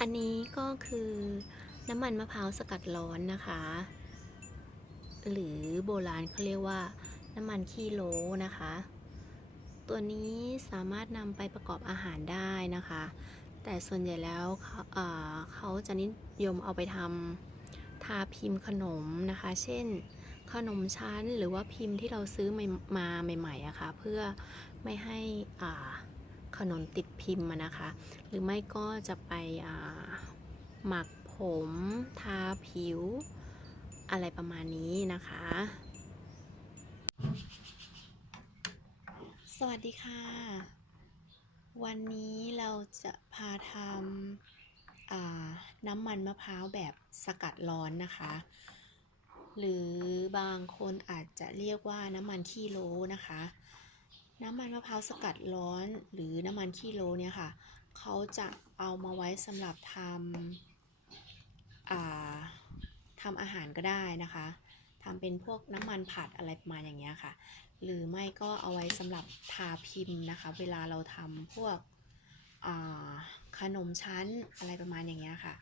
อันนี้ก็คือน้ำมันมะพร้าวสกัดร้อนนะคะ หรือโบราณเขาเรียกว่า น้ำมันขี้โลนะคะ ตัวนี้สามารถนำไปประกอบอาหารได้นะคะ แต่ส่วนใหญ่แล้วเขาเขาจะนิยมเอาไปทำทาพิมพ์ขนมนะคะ เช่นขนมชั้นหรือว่าพิมพ์ที่เราซื้อมาใหม่ๆอะค่ะเพื่อไม่ให้อ่า ขนมติดพิมพ์นะคะ หรือไม่ก็จะไปหมักผมทาผิว อะไรประมาณนี้นะคะ สวัสดีค่ะ วันนี้เราจะพาทำน้ำมันมะพร้าวแบบสกัดร้อนนะคะหรือบางคนอาจจะเรียกว่าน้ำมันขี้โลนะคะ น้ำมันมะพร้าวสกัดร้อนหรือน้ำมันขี้โลเนี่ยค่ะ เขาจะเอามาไว้สำหรับทำาทำอาหารก็ได้นะคะทำเป็นพวกน้ำมันผัดอะไรประมาณอย่างเงี้ยค่ะ หรือไม่ก็เอาไว้สำหรับทาพิมพ์นะคะ เวลาเราทำพวกขนมชั้นอะไรประมาณอย่างเงี้ยค่ะ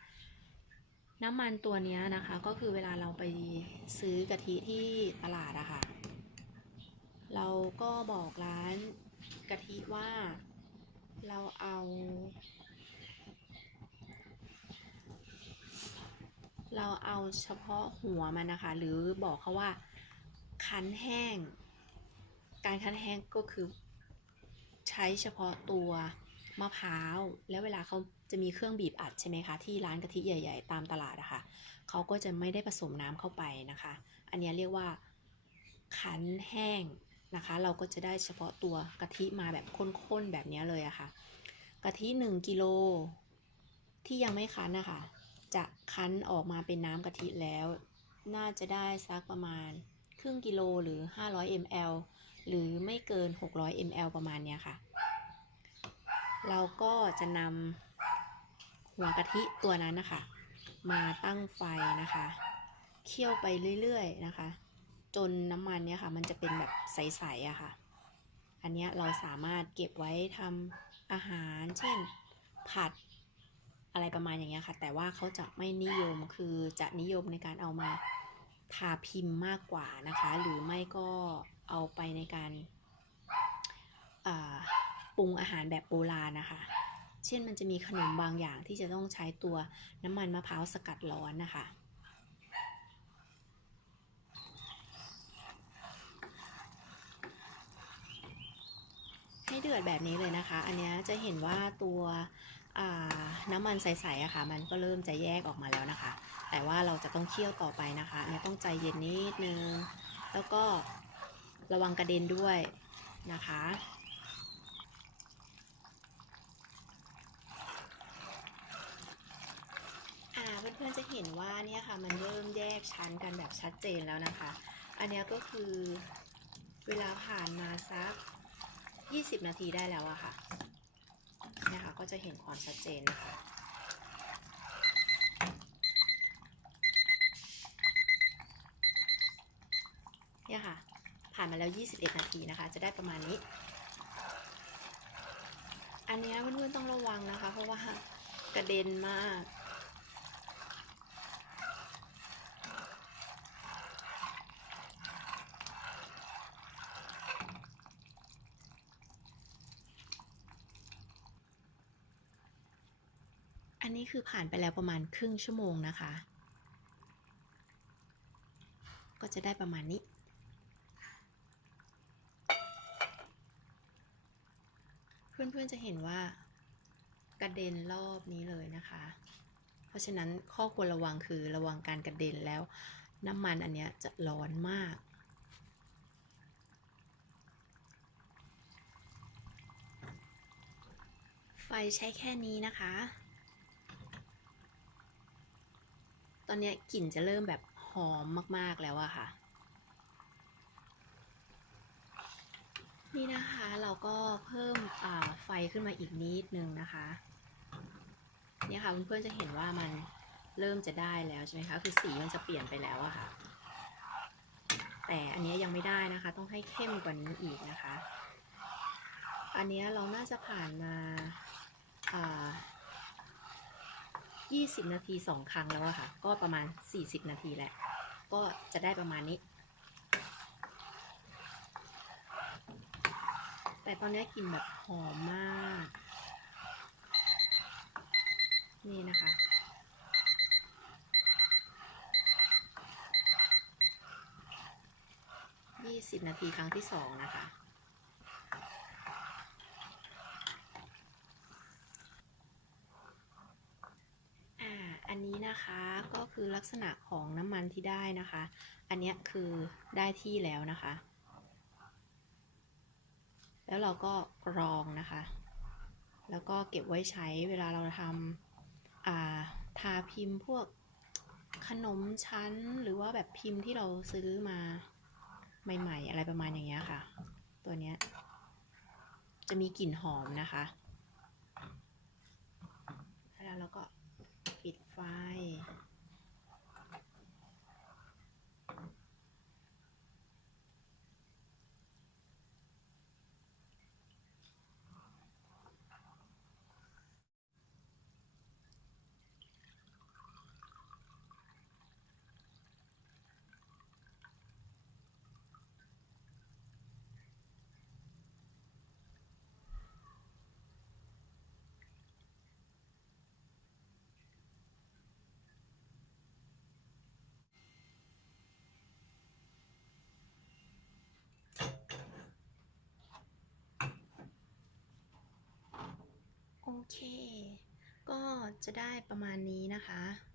น้ำมันตัวเนี้ยนะคะก็คือเวลาเราไปซื้อกะทิที่ตลาดอะค่ะ เราก็บอกร้านกะทิว่าเราเอา เราเอาเฉพาะหัวมันนะคะ หรือบอกเขาว่า คั้นแห้ง การคั้นแห้งก็คือใช้เฉพาะตัวมะพร้าว แล้วเวลาเขาจะมีเครื่องบีบอัดใช่ไหมคะ ที่ร้านกะทิใหญ่ ๆ ตามตลาดอะคะ่ะเขาก็จะไม่ได้ผสมน้ำเข้าไปนะคะ อันนี้เรียกว่า คั้นแห้ง นะคะ เราก็จะได้เฉพาะตัวกะทิมาแบบข้นๆแบบนี้เลยอะค่ะ กะทิ 1กิโลที่ยังไม่คั้นนะคะ จะคั้นออกมาเป็นน้ำกะทิแล้ว น่าจะได้สักประมาณครึ่งกิโลหรือ 500 ml หรือไม่เกิน 600 ml ประมาณเนี้ยค่ะ เราก็จะนำหัวกะทิตัวนั้นนะคะ มาตั้งไฟนะคะ เคี่ยวไปเรื่อยๆนะคะ จนน้ำมันเนี่ยค่ะ มันจะเป็นแบบใสๆอะค่ะ อันเนี้ยเราสามารถเก็บไว้ทำอาหาร เช่น ผัดอะไรประมาณอย่างเงี้ยค่ะ แต่ว่าเขาจะไม่นิยมคือจะนิยมในการเอามาทาพิมพ์มากกว่านะคะ หรือไม่ก็เอาไปในการาปรุงอาหารแบบโบราณนะคะ เช่นมันจะมีขนมบางอย่างที่จะต้องใช้ตัวน้ำมันมะพร้าวสกัดร้อนนะคะ ให้เดือดแบบนี้เลยนะคะ อันนี้จะเห็นว่าตัวน้ำมันใสๆอะค่ะ มันก็เริ่มจะแยกออกมาแล้วนะคะ แต่ว่าเราจะต้องเคี่ยวต่อไปนะคะอันนี้ต้องใจเย็นนิดนึง แล้วก็ระวังกระเด็นด้วยนะคะอ่าเพื่อนๆจะเห็นว่าเนี่ยค่ะมันเริ่มแยกชั้นกันแบบชัดเจนแล้วนะคะ อันนี้ก็คือเวลาผ่านมาสัก 20 นาทีได้แล้วอะค่ะเนี่ยค่ะก็จะเห็นความชัดเจนนะคะเนี่ยค่ะ ผ่านมาแล้ว 21 นาทีนะคะ จะได้ประมาณนี้ อันเนี้ยเพื่อนๆต้องระวังนะคะ เพราะว่ากระเด็นมาก อันนี้คือผ่านไปแล้วประมาณครึ่งชั่วโมงนะคะ ก็จะได้ประมาณนี้ เพื่อนๆจะเห็นว่ากระเด็นรอบนี้เลยนะคะ เพราะฉะนั้นข้อควรระวังคือระวังการกระเด็นแล้ว น้ำมันอันเนี้ยจะร้อนมากไฟใช้แค่นี้นะคะ ต อนนี้กลิ่นจะเริ่มแบบหอมมากๆแล้วอะค่ะ นี่นะคะเราก็เพิ่มไฟขึ้นมาอีกนิดนึงนะคะเนี่ยค่ะเพื่อนๆจะเห็นว่ามันเริ่มจะได้แล้วใช่ไหมคะคือสีมันจะเปลี่ยนไปแล้วอะค่ะ แต่อันนี้ยังไม่ได้นะคะ ต้องให้เข้มกว่านี้อีกนะคะ อันนี้เราน่าจะผ่านมาอ่า 20 นาที 2 ครั้งแล้วอะค่ะ ก็ประมาณ 40 นาทีแหละ ก็จะได้ประมาณนี้ แต่ตอนนี้กลิ่นแบบหอมมาก นี่นะคะ 20 นาทีครั้งที่สองนะคะ อ่า อั นะคะก็คือลักษณะของน้ำมันที่ได้นะคะ อันนี้คือได้ที่แล้วนะคะ แล้วเราก็กรองนะคะ แล้วก็เก็บไว้ใช้เวลาเราทำาทาพิมพ์พวกขนมชั้นหรือว่าแบบพิมพ์ที่เราซื้อมาใหม่ ๆ อะไรประมาณอย่างเงี้ยค่ะ ตัวเนี้ยจะมีกลิ่นหอมนะคะ แล้วเราก็ ไป เค ก็จะได้ประมาณนี้นะคะ